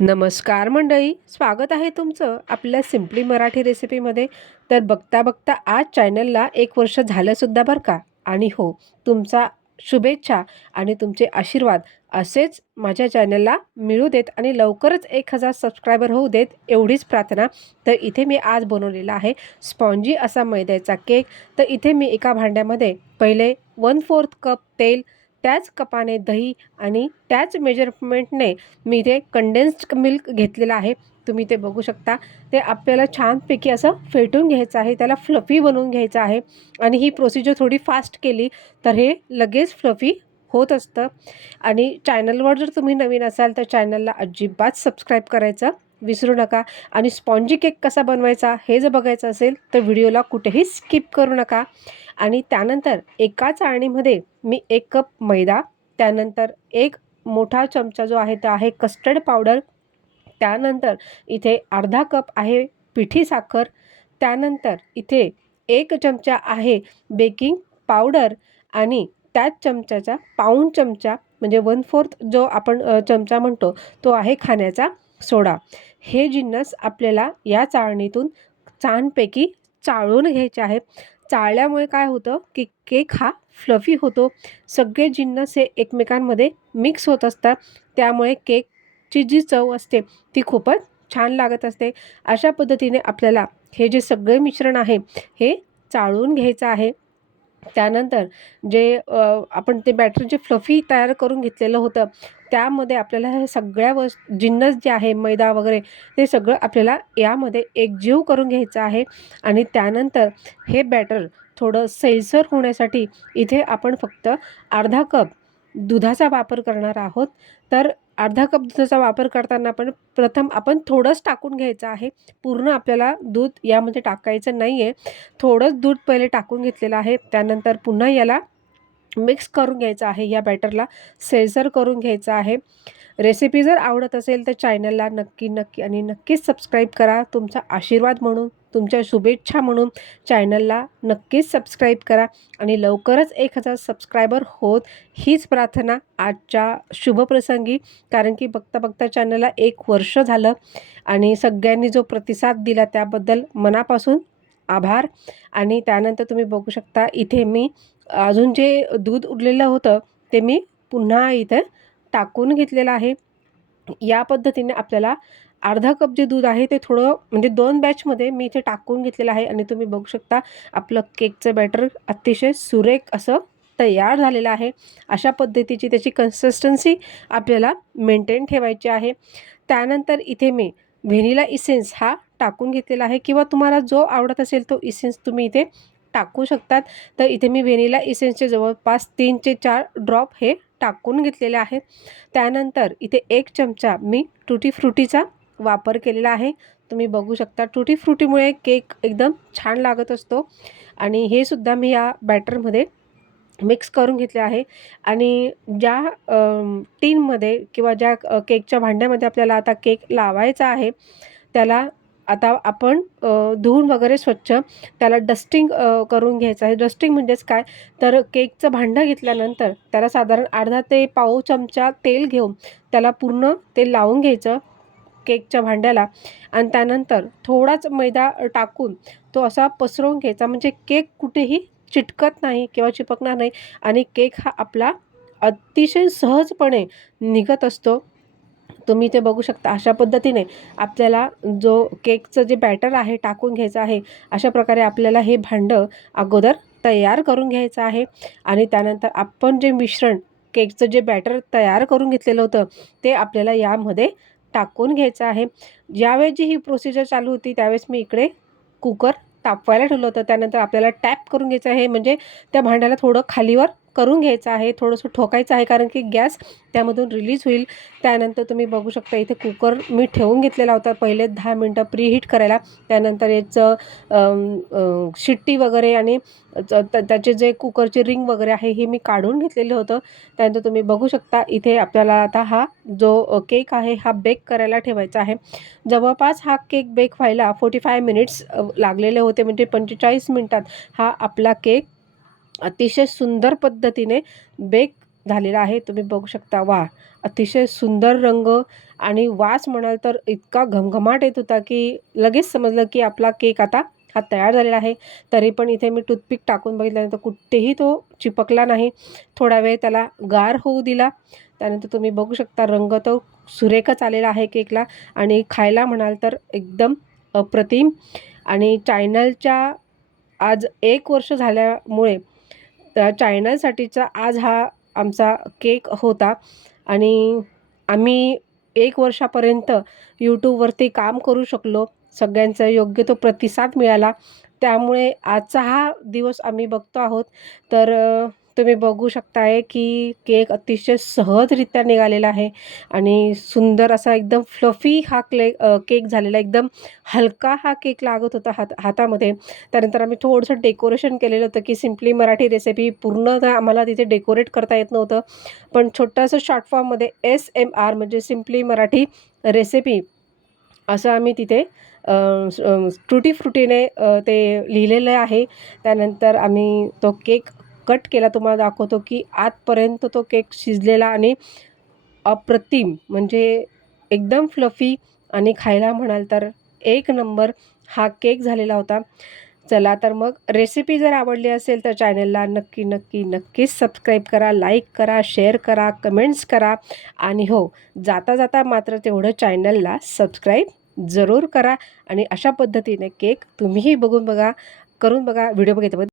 नमस्कार मंडळी स्वागत आहे तुमचं आपल्या सिम्पली मराठी रेसिपीमध्ये तर बघता बघता आज चॅनलला एक वर्ष झालंसुद्धा बरं का? आणि हो तुमचा शुभेच्छा आणि तुमचे आशीर्वाद असेच माझ्या चॅनलला मिळू देत आणि लवकरच एक हजार सबस्क्रायबर होऊ देत एवढीच प्रार्थना. तर इथे मी आज बनवलेला आहे स्पॉन्जी असा मैद्याचा केक तर इथे मी एका भांड्यामध्ये पहिले वन फोर्थ कप तेल त्याच कपाने दही आणि त्याच मेजरमेंटने मी इथे कंडेन्स्ड मिल्क घेतलेलं आहे. तुम्ही ते बघू शकता. ते आपल्याला छानपैकी असं फेटून घ्यायचं आहे. त्याला फ्लफी बनवून घ्यायचं आहे. आणि ही प्रोसिजर थोडी फास्ट केली तर हे लगेच फ्लफी होत असतं. आणि चॅनलवर जर तुम्ही नवीन असाल तर चॅनलला अजिबात सबस्क्राईब करायचं विसरू नका. आणि स्पॉन्जी केक कसा बनवायचा हे जर बघायचं असेल तर व्हिडिओला कुठेही स्किप करू नका. आणि त्यानंतर एका चाळणीमध्ये मी एक कप मैदा त्यानंतर एक मोठा चमचा जो आहे तो आहे कस्टर्ड पावडर त्यानंतर इथे अर्धा कप आहे पिठी साखर त्यानंतर इथे एक चमचा आहे बेकिंग पावडर आणि त्याच चमच्याचा पाऊण चमचा म्हणजे वन फोर्थ जो आपण चमचा म्हणतो तो आहे खाण्याचा. सोडा. हे जिन्नस आपल्याला या चाळणीतून छानपैकी चाळून घ्यायचे आहे चाळल्यामुळे काय होतं की केक हा फ्लफी होतो. सगळे जिन्नस हे एकमेकांमध्ये मिक्स होत असतात. त्यामुळे केकची जी चव असते ती खूपच छान लागत असते. अशा पद्धतीने आपल्याला हे जे सगळे मिश्रण आहे हे चाळून घ्यायचं आहे. त्यानंतर जे आपण ते बॅटर जे फ्लफी तयार करून घेतलेलं होतं त्यामध्ये आपल्याला हे सगळ्या वस् जिन्नस जे आहे मैदा वगैरे ते सगळं आपल्याला यामध्ये एकजीव करून घ्यायचं आहे. आणि त्यानंतर हे बॅटर थोडं सैलसर होण्यासाठी इथे आपण फक्त अर्धा कप दुधाचा वापर करणार आहोत. तर अर्धा कप दुधाचा वापर करताना पण प्रथम आपण थोडंच टाकून घ्यायचं आहे. पूर्ण आपल्याला दूध यामध्ये टाकायचं नाही आहे थोडंच दूध पहिले टाकून घेतलेलं आहे. त्यानंतर पुन्हा याला मिक्स करून घ्यायचं आहे या बॅटरला. सेझर करून घ्यायचं आहे. रेसिपी जर आवडत असेल तर चॅनलला नक्की नक्की आणि नक्कीच सबस्क्राईब करा. तुमचा आशीर्वाद म्हणून तुमच्या शुभेच्छा म्हणून चॅनलला नक्कीच सबस्क्राईब करा आणि लवकरच एक हजार सबस्क्रायबर होत हीच प्रार्थना आजच्या शुभप्रसंगी कारण की बघता बघता चॅनलला एक वर्ष झालं आणि सगळ्यांनी जो प्रतिसाद दिला त्याबद्दल मनापासून आभार. आणि त्यानंतर तुम्ही बघू शकता इथे मी अजून जे दूध उरलेलं होतं ते मी पुन्हा इथे टाकून घेतलेलं आहे. या पद्धतीने आपल्याला अर्धा कप जे दूध आहे ते थोडं म्हणजे दोन बॅचमध्ये मी इथे टाकून घेतलेलं आहे. आणि तुम्ही बघू शकता आपलं केकचं बॅटर अतिशय सुरेख असं तयार झालेलं आहे. अशा पद्धतीची त्याची कन्सिस्टन्सी आपल्याला मेंटेन ठेवायची आहे. त्यानंतर इथे मी व्हेनिला इसेन्स हा टाकून घेतलेला आहे किंवा तुम्हाला जो आवडत असेल तो इसेन्स तुम्ही इथे टाकू शकतात. तर इथे मी व्हेनिला इसेन्सचे जवळपास तीन ते चार ड्रॉप हे टाकून घेतलेले आहेत. त्यानंतर इथे एक चमचा मी टुटी फ्रुटीचा वापर केलेला आहे. तुम्ही बघू शकता टुटी फ्रुटीमुळे केक एकदम छान लागत असतो. आणि हे सुद्धा मी या बॅटरमध्ये मिक्स करून घेतले आहे. आणि ज्या टीनमध्ये किंवा ज्या केकच्या भांड्यामध्ये आपल्याला आता केक लावायचा आहे त्याला आता आपण धुवून वगैरे स्वच्छ त्याला डस्टिंग करून घ्यायचं आहे. डस्टिंग म्हणजेच काय? तर केकचं भांडं घेतल्यानंतर त्याला साधारण अर्धा ते पाव चमचा तेल घेऊन त्याला पूर्ण ते लावून घ्यायचं केकच्या भांड्याला. आणि त्यानंतर थोडाच मैदा टाकून तो असा पसरवून घ्यायचा. म्हणजे केक कुठेही चिटकत नाही किंवा चिपकणार नाही आणि केक हा आपला अतिशय सहजपणे निघत असतो. तुम्ही ते बघू शकता. अशा पद्धतीने आपल्याला जो केकचं जे बॅटर आहे टाकून घ्यायचं आहे अशा प्रकारे आपल्याला हे भांडं अगोदर तयार करून घ्यायचं आहे. आणि त्यानंतर आपण जे मिश्रण केकचं जे बॅटर तयार करून घेतलेलं होतं ते आपल्याला यामध्ये टाकून घ्यायचं आहे. ज्यावेळेस जी ही प्रोसिजर चालू होती त्यावेळेस मी इकडे कुकर तापवायला ठेवलं होतं. त्यानंतर आपल्याला टॅप करून घ्यायचं आहे. म्हणजे त्या भांड्याला थोडं खालीवर करून घ्यायचं आहे थोडंसं ठोकायचं आहे कारण की गॅस त्यामधून रिलीज होईल. त्यानंतर तुम्ही बघू शकता इथे कुकर मी ठेवून घेतलेला होता पहिले दहा मिनटं प्रीहीट करायला. त्यानंतर याचं शिट्टी वगैरे आणि च- त्याचे जे कुकरचे रिंग वगैरे आहे हे मी काढून घेतलेलं होतं. त्यानंतर तुम्ही बघू शकता इथे आपल्याला आता हा जो केक आहे हा बेक करायला ठेवायचा आहे. जवळपास हा केक बेक व्हायला फोर्टी फाय मिनिट्स लागलेले होते म्हणजे पंचेचाळीस मिनटात हा आपला केक अतिशय सुंदर पद्धतीने बेक झालेला आहे. तुम्ही बघू शकता वा अतिशय सुंदर रंग आणि वास म्हणाल तर इतका घमघमाट येत होता की लगेच समजलं की आपला केक आता हा तयार झालेला आहे. तरी पण इथे मी टूथपिक टाकून बघितल्यानंतर कुठेही तो चिपकला नाही. थोडा वेळ त्याला गार होऊ दिला. त्यानंतर तुम्ही बघू शकता रंग तो सुरेखच आलेला आहे केकला आणि खायला म्हणाल तर एकदम अप्रतिम. आणि चायनलच्या आज एक वर्ष झाल्यामुळे त्या चायनलसाठीचा आज हा आमचा केक होता. आणि आम्ही एक वर्षापर्यंत यूट्यूबवरती काम करू शकलो. सगळ्यांचा योग्य तो प्रतिसाद मिळाला. त्यामुळे आजचा हा दिवस आम्ही बघतो आहोत. तर तुम्ही बघू शकताय की केक अतिशय सहजरित्या निघालेला आहे आणि सुंदर असा एकदम फ्लफी हा क्ले केक झालेला एकदम हलका हा केक लागत होता हात हातामध्ये. त्यानंतर आम्ही थोडंसं डेकोरेशन केलेलं होतं की सिम्पली मराठी रेसिपी पूर्ण आम्हाला तिथे डेकोरेट करता येत नव्हतं. पण छोटंसं शॉर्ट फॉर्ममध्ये एस एम आर म्हणजे सिम्पली मराठी रेसिपी असं आम्ही तिथे ट्रुटी फ्रुटीने ते लिहिलेलं आहे. त्यानंतर आम्ही तो केक कट केला तुम्हाला दाखवतो की आतपर्यंत तो केक शिजलेला आणि अप्रतिम म्हणजे एकदम फ्लफी आणि खायला म्हणाल तर एक नंबर हा केक झालेला होता. चला तर मग रेसिपी जर आवडली असेल तर चॅनलला नक्की नक्की नक्कीच सबस्क्राईब करा लाईक करा शेअर करा कमेंट्स करा आणि हो जाता जाता मात्र तेवढं चॅनलला सबस्क्राईब जरूर करा आणि अशा पद्धतीने केक तुम्हीही बघून बघा करून बघा व्हिडिओ बघितल्याबद्दल